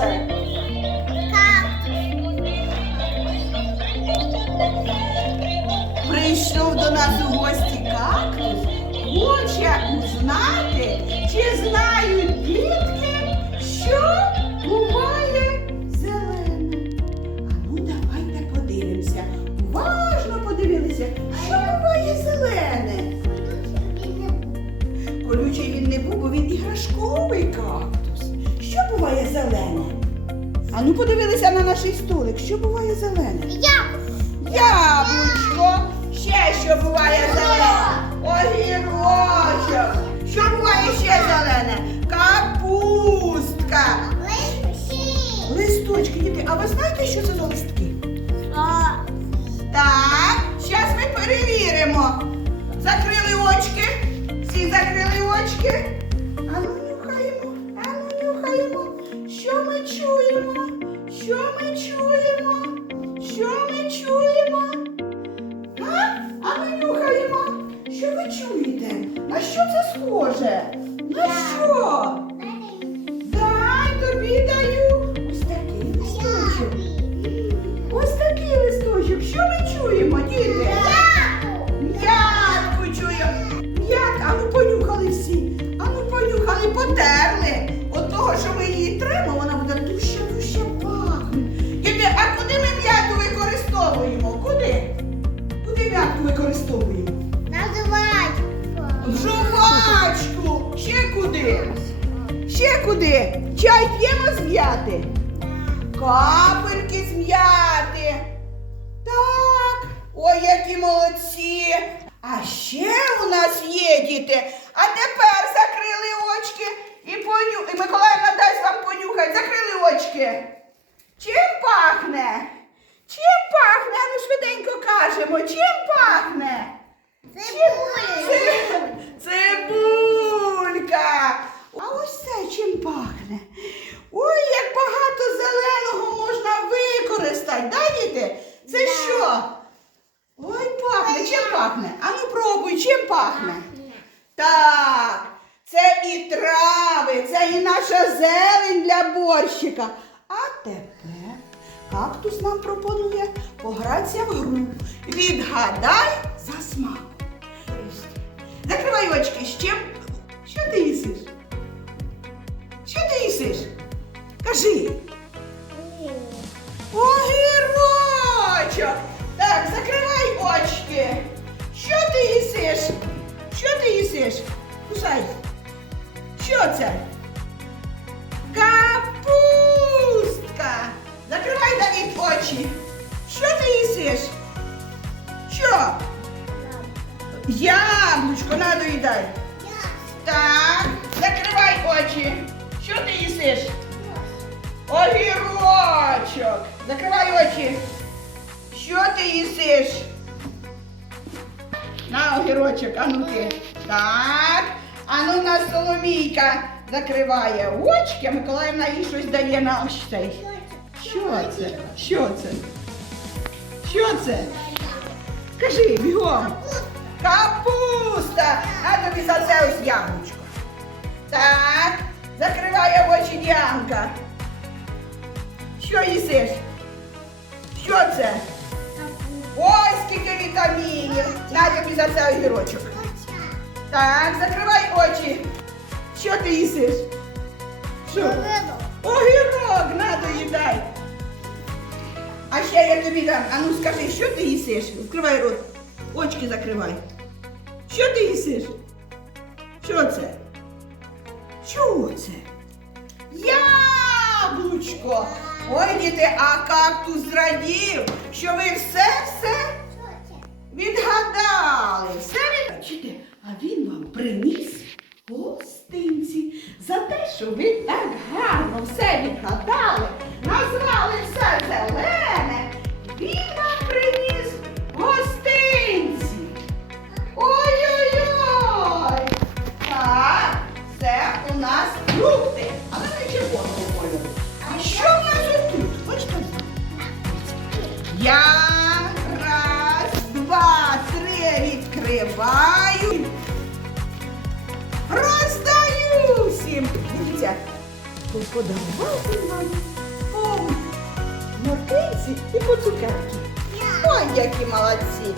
Це? Прийшов до нас у гості кактус, хоче узнати, чи знають дітки, що буває зелене. А ну давайте подивимося. Уважно подивилися, що буває зелене. Колючий він не був, бо він іграшковий кактус. Що буває зелене? А ну подивилися на наш столик, що буває зелене? Яблучко. Ще що буває зелене? Огірочок. Що буває ще зелене? Капустка. Листочки, діти, а ви знаєте, що це за листки? Так, зараз ми перевіримо. Закрили очки. Всі закрили очки. Чуєте? На що це схоже? На що? Ще куди? Ще куди? Чай п'ємо зм'яти? Капельки зм'яти. Так. Ой, які молодці. А ще у нас є діти. А тепер закрили очки і поню... І Миколаївна дасть вам понюхати. Закрили очки. Чим пахне? Чим пахне? А ну швиденько кажемо. Чим пахне? Це- Цибулька. А ось це чим пахне? Ой, як багато зеленого можна використати. Да, діти? Це що? Ой, пахне. Чим пахне? А ну пробуй, чим пахне? Так, це і трави, це і наша зелень для борщика. А тепер кактус нам пропонує погратися в гру. Відгадай за смаком. Закривай очки, з чим? Що ти їсиш? Що ти їсиш? Кажи. Огірочок. Так, закривай очки. Що ти їсиш? Що ти їсиш? Кусай. Що це? Капустка. Закривай Давід очі. Що ти їсиш? Що? Яблучко, надо їдай. Так, закривай очі. Що ти їсиш? Огірочок. Закривай очі. Що ти їсиш? На огірочок, а ну ти. Так. А ну нас Соломійка закриває очки, а Миколаївна їй щось дає на ось цей. Що це? Що це? Що це? Кажи, бігом. Капуста! А тобі за це ось яблучко. Так, закриває очі Діанка. Що їсиш? Що це? Скільки вітамінів. На тобі за це огірочок. Так, закривай очі. Що ти їсиш? Що? Огірок, на доїдай. А ще я тобі дам. А ну скажи, що ти їсиш? Відкривай рот. Очки закривай. Що ти їсиш? Що це? Що це? Яблучко! Ой, діти, а кактус зрадів, що ви все-все відгадали. Все від... бачите, а він вам приніс гостинці за те, що ви так гарно все відгадали, назвали все зелене. Він вам приніс гостинці. Ой-ой-ой! Так, це у нас фрукти, але не червоного кольору. А що в нас отут? Хочете? Я три відкриваю. Роздаю всім. Дивіться, поподавати він вам повні моркинці і по цукерки. Ой, які молодці.